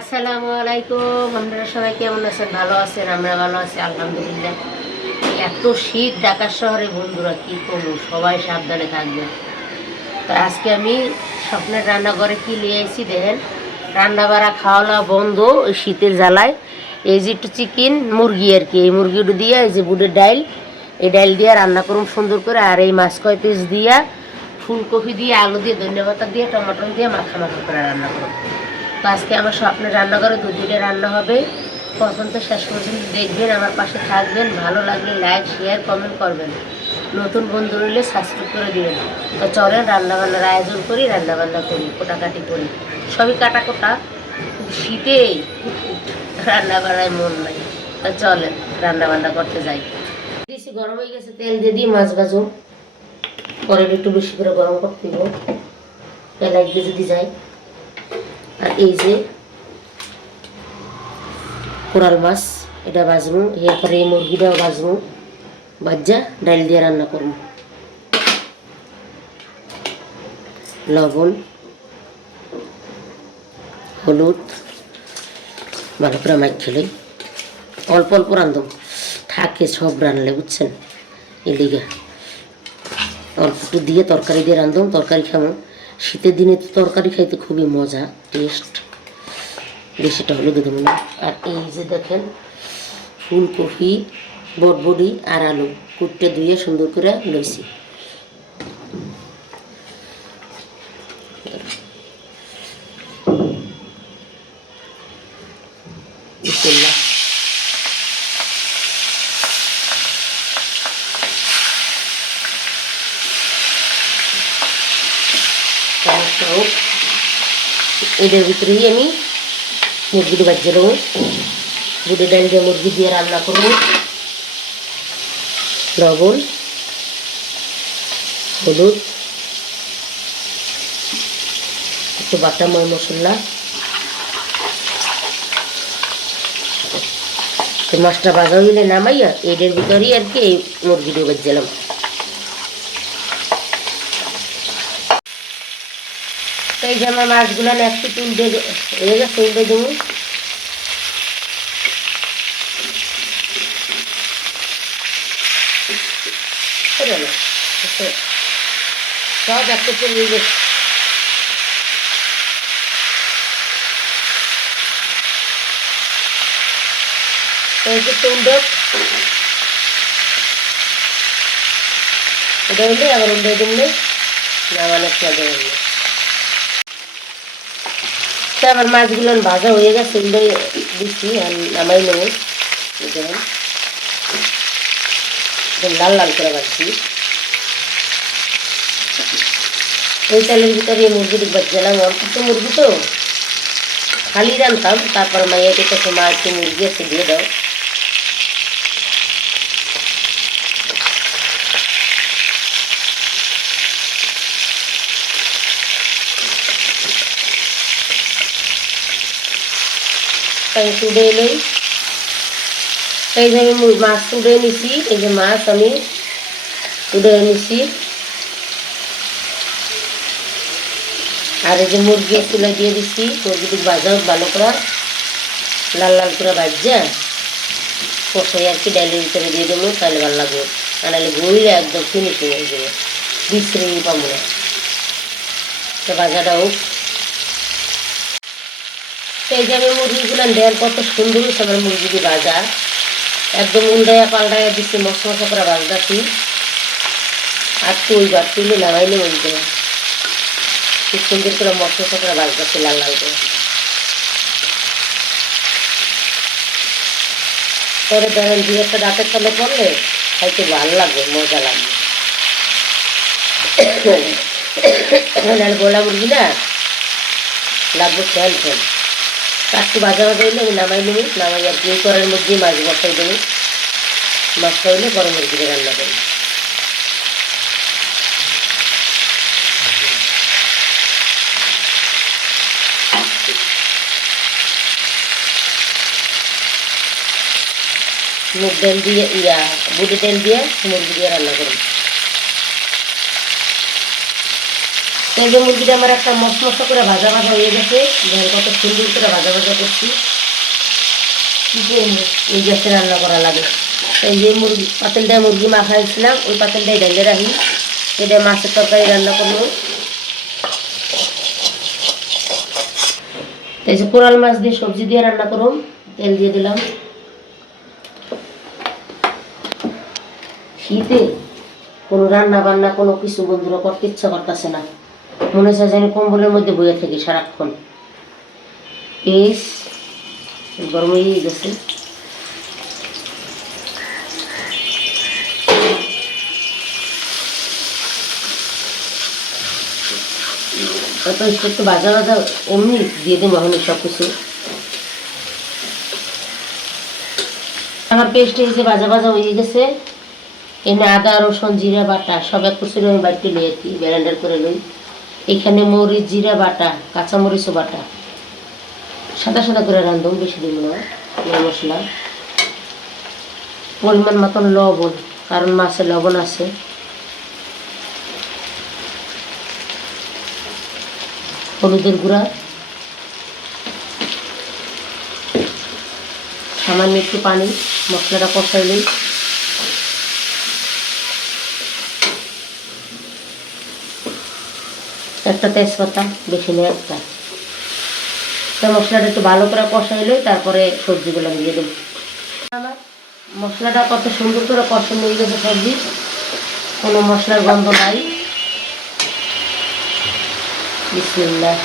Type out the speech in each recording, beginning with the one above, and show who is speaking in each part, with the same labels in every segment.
Speaker 1: আসসালামু আলাইকুম। আপনারা সবাই কেমন আছেন? ভালো আছেন? আমরা ভালো আছি, আলহামদুলিল্লাহ। এত শীত ঢাকা শহরে, বন্ধুরা, কি করব? সবাই সাবধানে থাকবেন। তো আজকে আমি স্বপ্নের রান্নাঘরে কি নিয়ে এসেছি দেখেন? রান্না বাড়া খাওয়া দাওয়া বন্ধ, ওই শীতের জ্বালায়। এই যে একটু চিকেন মুরগি আর কি। এই মুরগিটা দিয়ে, এই যে বুটের ডাইল, এই ডাইল দিয়ে রান্না করুন সুন্দর করে। আর এই মাছ কয় পিস দিয়া, ফুলকপি দিয়ে, আলু দিয়ে, ধন্যবাদ দিয়ে, টমেটো দিয়ে মাখা মাখা করে রান্না করুন তো আজকে আমার স্বপ্নের রান্নাঘরে দু দুটো রান্না হবে। তো শেষ পর্যন্ত দেখবেন, আমার পাশে থাকবেন। ভালো লাগলে লাইক শেয়ার কমেন্ট করবেন। নতুন বন্ধু রইলে সাবস্ক্রাইব করে দিবেন। তো চলেন রান্নাবান্নার আয়োজন করি, রান্নাবান্না করি, কোটাকাটি করি। সবই কাটা কোটা শীতে রান্না বাড়ায় মন নাই। তো চলেন রান্নাবান্না করতে যাই। বেশি গরম হয়ে গেছে, তেল দিয়ে দিই, মাছ ভাজুন পরে একটু বেশি করে গরম করতে দিব। এলাচ দিয়ে যদি যায় আর এই যে কোরাল মাছ, এটা ভাজবো, এরপরে এই মুরগিটাও ভাজবো ভাজা ডাল দিয়ে রান্না করব। লবণ, হলুদ, ভালো করে মাছ খেলে অল্প অল্প রান্ধব, থাকে সব রানলে, বুঝছেন? এলিগা অল্প দিয়ে তরকারি দিয়ে রান্ধব, তরকারি খাব। শীতের দিনে তো তরকারি খাইতে খুবই মজা টেস্ট বেশিটা হলো দেবো না আর এই যে দেখেন, ফুলকপি বটবডি আর আলু কুটতে ধুয়ে সুন্দর করে লইছি বিসমিল্লাহ। চামচটা হোক এটার ভিতরেই আমি মুরগিটা বাজিয়ে দেবো। বুড়ি ডাল দিয়ে মুরগি দিয়ে রান্না করব। লবণ, হলুদ, একটু বাটা ময় মশলা। মাছটা ভাজা হইলে নামাইয়া এটার ভিতরেই আর কি মুরগিটা বাজিয়েলাম তো এই যে আমার মাছগুলো একটু তুলতে গেছে তুলতে দেবো। সব একটু তুলে তুলবে এটা হইলে আবার উল্টে দিলে নামানো চলে যাবে তো আবার মাছগুলো ভাজা হয়ে গেছে এগুলো দিচ্ছি, আর নামাই নেব। দেখুন। লাল লাল করে ভাজছি। ওই চালের ভিতরে এই মুরগি বাজছিলাম অল্প তো মুরগি তো। খালি রানতাম, তারপর মাইয়াকে কাছে মা একটু মুরগি আছে দিয়ে দাও। তাই তুলে এলোই এই যে আমি মাছ তুলে নিছি, এই যে মাছ আমি তুলে নিছি। আর এই যে মুরগি তুলে দিয়ে দিছি মুরগিটি হোক, ভালো করে। লাল লাল করে ভাজা কষাই আর কি ডালের ভিতরে দিয়ে দেবো, তাহলে ভালো লাগবে। আর নাহলে গইলে একদম ফিনিশিং হয়ে যাবে। বিশ্রে পাবো না। তো হোক। এই যে আমি মুরগিগুলো দেন কত সুন্দর হয়েছে আমার মুরগিটি একদম উল্টাইয়া পাল্টাইয়া দিচ্ছি মশলা মশলা করে ভাজতেছি আর তুই বার তুলে নামাইলে যে। খুব সুন্দর করে মশলা মশলা করে ভাজতেছি লাল লাল করে। পরে ধরেন দু একটা দাঁতের তলে পড়লে খাইতে ভালো লাগবে মজা লাগবে নাহলে গোলা মুরগি না? লাগবে ফেল ফেল একটু ভাজা ভাজা হইলে আমি নামাই নেব, নামাই আর কি করার মধ্যেই মাছ বসাই দেবো। মাছটা হইলে গরম মুরগিতে রান্না করি। মুগ ডাল দিয়ে, ইয়া বুড়ি ডাল দিয়ে, মুরগি দিয়ে রান্না করি এই যে মুরগিটা আমার একটা মশ মশা করে ভাজা ভাজা হয়ে গেছে কত সুন্দর করে ভাজা ভাজা করছি? এই গ্যাসে রান্না করা লাগে। এই যে মুরগি, পাতেলটায় মুরগি মাখাইছিলাম, ওই পাতেলটাই ঢেলে রাখি। এটা মাছের তরকারি রান্না করব। এই যে কোরাল মাছ দিয়ে সবজি দিয়ে রান্না করুন তেল দিয়ে দিলাম। শীতে কোনো রান্না বান্না কোনো কিছু বন্ধুরা করতে ইচ্ছা করতেছে না। মনে হচ্ছে যেন কম্বলের মধ্যে বইয়ে থাকি সারাক্ষণ। পেস গরম হয়ে গেছে। একটু ভাজা ভাজা এমনি দিয়ে দিন এখন সব কিছু আমার পেস্ট হয়েছে বাজা ভাজা হয়ে গেছে। এনে আদা, রসুন, জিরা, বাটা সব এক কিছু আমি বাড়িতে লই আর কি ব্যালেন্ডার করে লই। এখানে মরিচ, জিরা বাটা কাঁচা মরিচও বাটা। সাদা সাদা করে রান্ধুন বেশি দিব না মশলা। পরিমাণ মতন লবণ, কারণ মাছে লবণ আছে। হলুদের গুঁড়া। সামান্য একটু পানি, মশলাটা কষাইলেই একটা তেজপাতা বেশি নিয়ে একটা তো মশলাটা একটু ভালো করে কষাই কষাইলে তারপরে সবজিগুলো দিয়ে দেবো। আমার মশলাটা কত সুন্দর করে কষে নিয়ে গেছে সবজি। কোনো মশলার গন্ধ নাই। বিসমিল্লাহ।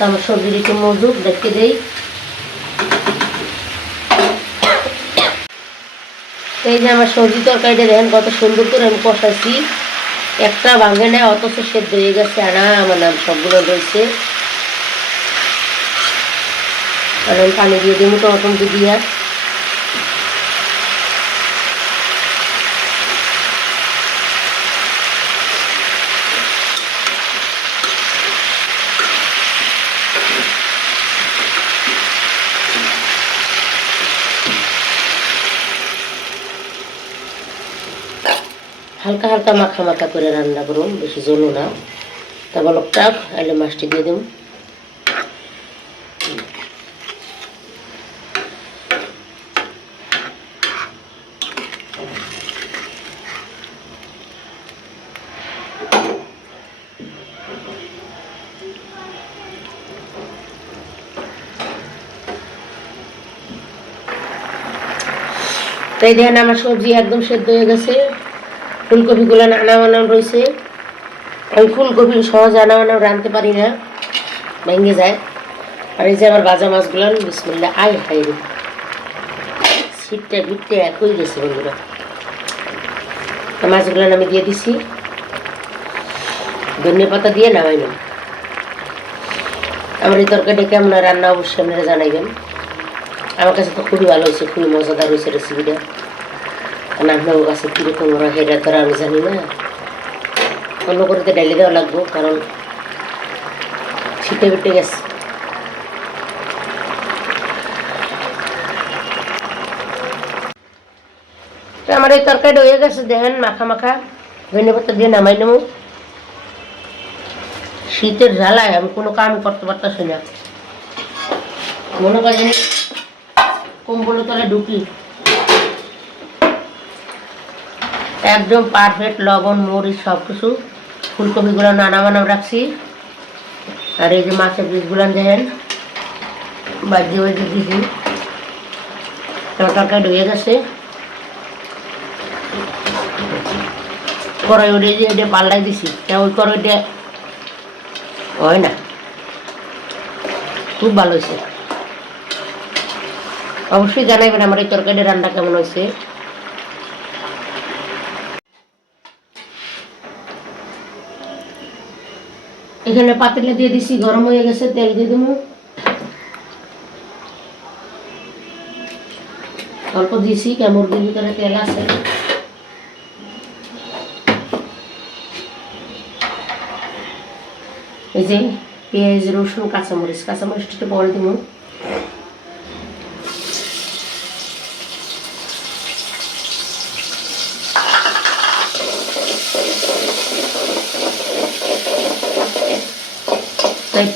Speaker 1: তো আমার মজুদ দেখতে দেই। এই যে আমার সবজি তরকারিটা দেখেন, কত সুন্দর করে আমি কষাইছি। একটা ভাঙে নেয় অথচ সেদ্ধ হয়ে গেছে আনা আমার নাম সবগুলো রয়েছে আমি পানি দিয়ে দিই মোটামুটি দিয়া। হালকা হালকা মাখা মাখা করে রান্না করুন, বেশি জ্বলো না। তা বলকটা আইলে মাছটি দিয়ে দেব তাই দেখেন, আমার সবজি একদম সেদ্ধ হয়ে গেছে। ফুলকপিগুলো আনা বানানো রয়েছে। আমি ফুলকপি সহজ আনা বানাও রাঁধতে পারি না। ভেঙে যায়। আর এই যে আমার ভাজা মাছগুলো বিসমিল্লা আই হাই রে। শীতটা বিটটা একই গেছে বন্ধুরা। মাছগুলো আমি দিয়ে দিছি। ধনিয়া পাতা দিয়ে নামাই না আমার এই তরকারিটা কেমন রান্না অবশ্যই আপনারা জানাইবেন। আমার কাছে তো খুবই ভালো হয়েছে, খুবই মজাদার হয়েছে রেসিপিটা কারণ আপনার কাছে কীরকম ওরা হেডা তারা আমি জানি না অন্য করে তো ডালি দেওয়া লাগবো কারণ ছিটে বিটে গেছে আমার এই তরকারিটা হয়ে গেছে দেখেন মাখা মাখা ধনে পাতা দিয়ে নামাই নেব শীতের জ্বালায় আমি কোনো কাম করতে পারতেছি না মনে করেন কম্বলের তলে ঢুকি একদম পারফেক্ট লবণ, মরিচ সব কিছু ফুলকপিগুলো নানা বানাম রাখছি। আর এই যে মাছের পিসগুলো দেখেন বাজিয়ে বাজিয়ে দিছি। তরকারি ঢুকে গেছে। কড়াই উঠে যে এটা পাল্টাই দিছি। তা ওই কড়াইটা হয় না। খুব ভালো হয়েছে। অবশ্যই জানাইবেন আমার এই তরকারিটা রান্না কেমন হয়েছে। এখানে পাতিলে দিয়ে দিছি, গরম হয়ে গেছে, তেল দিয়ে দেবো। অল্প দিছি মুরগির ভিতরে তেল আছে। এই যে পেঁয়াজ, রসুন, কাঁচামরিচ, কাঁচামরিচটা একটু পরে দিব।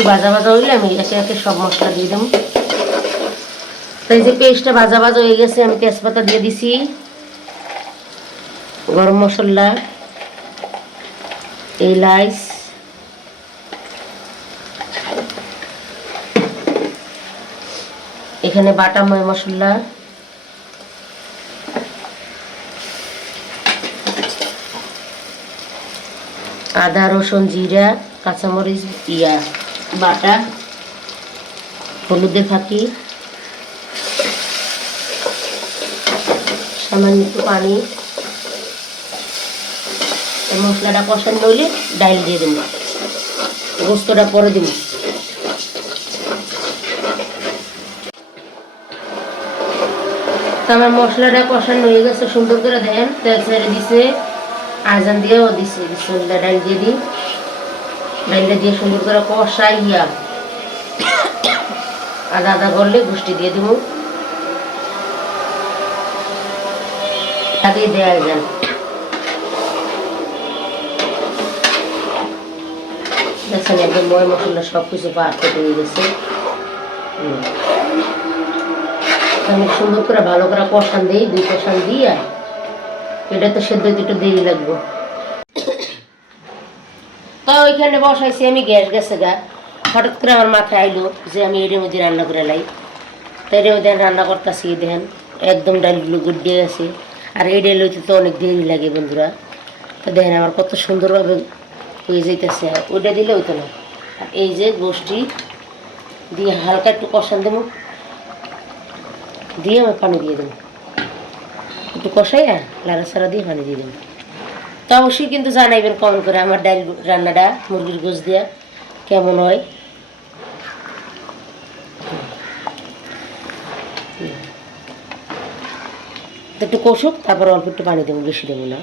Speaker 1: একটু ভাজা ভাজা হইলে আমি একে একে সব মশলা দিয়ে দেবো। তো এই যে পেস্টটা ভাজা ভাজা হয়ে গেছে, আমি তেজপাতা দিয়ে দিছি। গরম মশলা, এলাইচ, এখানে বাটা ময় মশলা, আদা, রসুন, জিরা, কাঁচামরিচ, ইয়া। বাটা হলুদের ফাঁকি সামান্য একটু পানি মশলাটা কষানো হইলে ডাইল দিয়ে দেবো। গোস্তটা পরে দেবো। আমার মশলাটা কষানো হয়ে গেছে, সুন্দর করে দেন তেল ছেড়ে দিছে, আজান দিয়েও দিছে। বিসমুল্লাহ ডাল দিয়ে দিই। ডালটা দিয়ে সুন্দর করে কষাইয়া আদা আদা করলে গোষ্ঠী দিয়ে দেবো। আগে দেওয়া যান দেখছেন একদম ময় মশলা সব কিছু পারফেক্ট হয়ে গেছে। আমি সুন্দর করে ভালো করে কষান দিই, দুই কষান দিয়া। এটা তো সেদ্ধ একটু দেরি লাগবে। তো ওইখানে বসাইছি, আমি গ্যাস গেছে গা। হঠাৎ করে আমার মাথায় আইলো যে আমি এর মধ্যে রান্না করে লাই। তো এর মধ্যে রান্না করতেছি দেখেন, একদম ডালগুলো গুডিয়ে গেছে। আর এই ডাল হইতে তো অনেক দেরি লাগে বন্ধুরা। তো দেখেন আমার কত সুন্দরভাবে হয়ে যাইতেছে ওইটা দিলে হইতো না। আর এই যে গোষ্ঠী, দিয়ে হালকা একটু কষান দেবো। দিয়ে আমি পানি দিয়ে দেবো। একটু কষাইয়া লাড়া সারা দিয়ে পানি দিয়ে দেবো। তো অবশ্যই কিন্তু জানাইবেন কমেন্ট করে আমার ডাল রান্নাটা, মুরগির গোস দিয়া কেমন হয়। একটু কষুক, তারপর অল্প একটু পানি দেবো, বেশি দেবো না।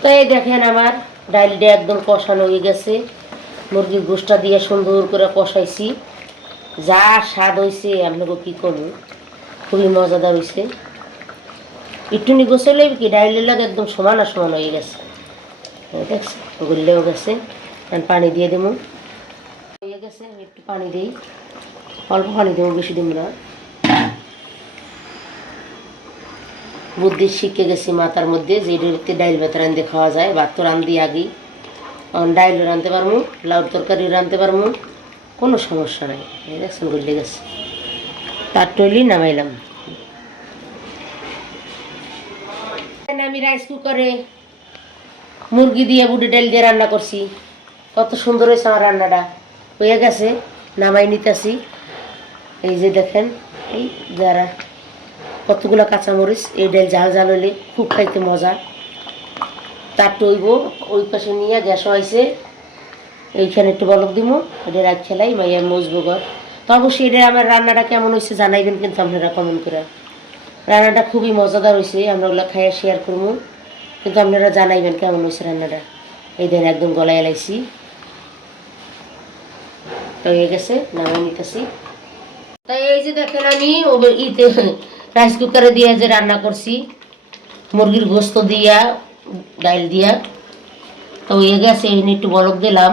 Speaker 1: তো এই দেখেন আমার ডালটা একদম কষানো হয়ে গেছে। মুরগির গোষ্ঠটা দিয়ে সুন্দর করে কষাইছি। যা স্বাদ হয়েছে আপনাকে কী করব খুবই মজাদার হয়েছে একটুনি গোসলে কি? ডাইলের লাগে একদম সমান আর সমান হয়ে গেছে। এই দেখছি গললেও গেছে। পানি দিয়ে দেবো। হয়ে গেছে একটু পানি দিই। অল্প পানি দেবো, বেশি দেবো না। বুদ্ধি শিখে গেছি মাথার মধ্যে যে এটাতে ডাইল ভাত রান্ধতে খাওয়া যায়। ভাত তো রান্ধি আগেই। ডাইলও রাঁধতে পারব, লাউর তরকারিও রাঁধতে পারব। কোনো সমস্যা নাই। দেখছেন গলে গেছে। তার টলি নামাইলাম। আমি রাইস কুকারে মুরগি দিয়ে বুড়ি ডাল দিয়ে রান্না করছি। কত সুন্দর হয়েছে আমার রান্নাটা। হয়ে গেছে, নামাই নিতেছি। এই যে দেখেন, এই যারা কতগুলো কাঁচামরিচ, এই ডাল ঝাল ঝাল হলে খুব খাইতে মজা। তার টইব ওই পাশে নিয়ে গ্যাস হয়েছে। এইখানে একটু বলক দিব এটা রাখ খেলাই, মাইয়া মজবো ঘর তো অবশ্যই এটা আমার রান্নাটা কেমন হয়েছে জানাইবেন কিন্তু আপনারা কমেন্ট করে। রান্নাটা খুবই মজাদার হয়েছে, আমরা ওগুলো খাইয়া শেয়ার করব। কিন্তু আপনারা জানাইবেন কেমন হয়েছে রান্নাটা। এই দিন একদম গলায় এলাইছি। তো হয়ে গেছে, নামাই নিতেছি। তাই এই যে দেখেন আমি ইতে রাইস কুকারে দিয়ে যে রান্না করছি, মুরগির গোস্ত দিয়া, ডাইল দিয়া। তো হয়ে গেছে এই একটু বলক দিলাম।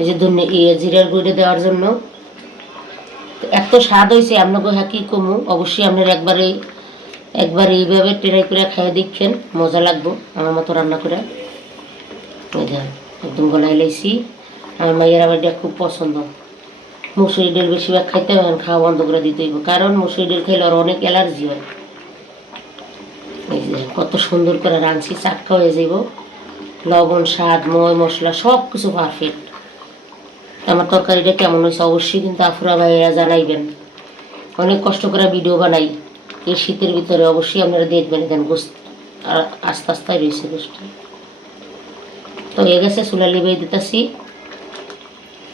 Speaker 1: এই যে ধন্য ইয়ে জিরার গুঁড়ে দেওয়ার জন্য। এত স্বাদ হয়েছে আপনাকে হ্যাঁ কী কমু? অবশ্যই আপনার একবারে, একবার এইভাবে ট্রাই করে খাইয়ে দেখছেন মজা লাগবো আমার মতো রান্না করে। একদম গলায় লাইছি। আমার মাইয়ের আবার খুব পছন্দ। মুসুরি ডাল বেশিরভাগ খাইতে হবে খাওয়া বন্ধ করে দিতে হইব। কারণ মুসুরি ডাল খেলে ওর অনেক অ্যালার্জি হয়। কত সুন্দর করে রাঁধছি চাক্কা হয়ে যাইব। লবণ, স্বাদ, ময়, মশলা সব কিছু পারফেক্ট আমার তরকারিটা কেমন হয়েছে অবশ্যই কিন্তু আফুরা ভাইয়েরা জানাইবেন। অনেক কষ্ট করে ভিডিও বানাই। এই শীতের ভিতরে অবশ্যই আপনারা দেখবেন এখানে গোস্ত। আর আস্তে আস্তে রয়েছে গোস্ত। তো হয়ে গেছে, চুলা লিবে দিতেছি।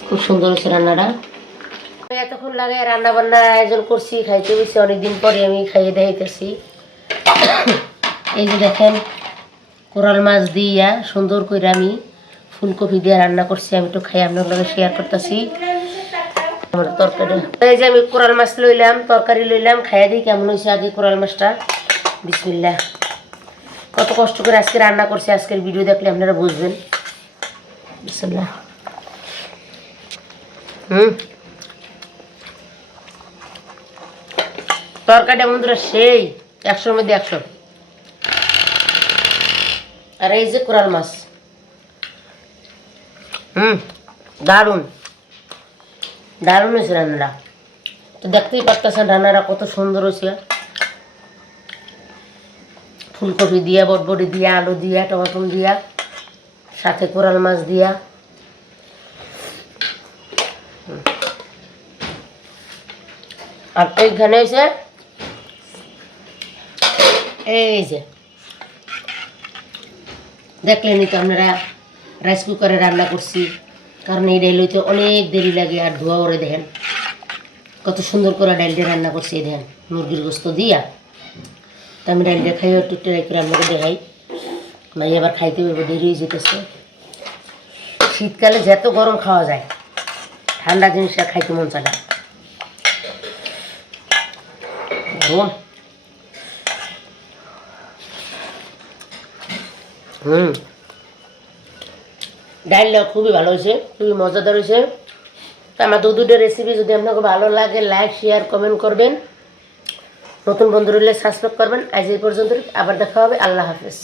Speaker 1: খুব সুন্দর হয়েছে রান্নাটা। এতক্ষণ লাগে রান্না বান্নার আয়োজন করছি, খাইতে বসে অনেকদিন পরে আমি খাইয়ে দেখাইতেছি। এই যে দেখেন, কোরাল মাছ দিয়া সুন্দর করে আমি ফুলকপি দিয়ে রান্না করছি, আমি একটু খাই আপনার লগে শেয়ার করতেছি। আমার তরকারি। এই যে আমি কোরাল মাছ লইলাম, তরকারি লইলাম, খাইয়া দিই কেমন হয়েছে আগে কোরাল মাছটা। বিসমিল্লা কত কষ্ট করে আজকে রান্না করছি, আজকের ভিডিও দেখলে আপনারা বুঝবেন। বিসমিল্লা হুম। তরকারিটা বন্ধুরা সেই, একশোর মধ্যে একশো। আর এই যে কোরাল মাছ। দারুণ। দারুণ হয়েছে রান্নাটা। তো দেখতেই পারতেছেন রান্নাটা কত সুন্দর হয়েছে। ফুলকপি দিয়া, বটবটি দিয়া, আলু দিয়া, টমাটো দিয়া, সাথে কোরাল মাছ দিয়া। আর এইখানে হয়েছে, এই যে, দেখলেনই তো আপনারা রাইস কুকারে রান্না করছি। কারণ এই ডাইল হইতে অনেক দেরি লাগে আর ধোয়া করে দেখেন। কত সুন্দর করে ডাইলটা রান্না করছি এই দেখেন, মুরগির গোস্ত দিয়া। তা আমি ডাইলটা খাই একটু ট্রাই করে দেখাই। মাই আবার খাইতে পারব দেরি হয়ে যেতেছে। শীতকালে যত গরম খাওয়া যায়, ঠান্ডা জিনিসটা খাইতে মন চায় না। গরম। হুম। ডালটা খুবই ভালো হয়েছে খুবই মজাদার হয়েছে তো আমার দু রেসিপি যদি আপনাকে ভালো লাগে লাইক শেয়ার কমেন্ট করবেন নতুন বন্ধু রইলে সাবস্ক্রাইব করবেন আজ এই পর্যন্ত আবার দেখা হবে। আল্লাহ হাফেজ।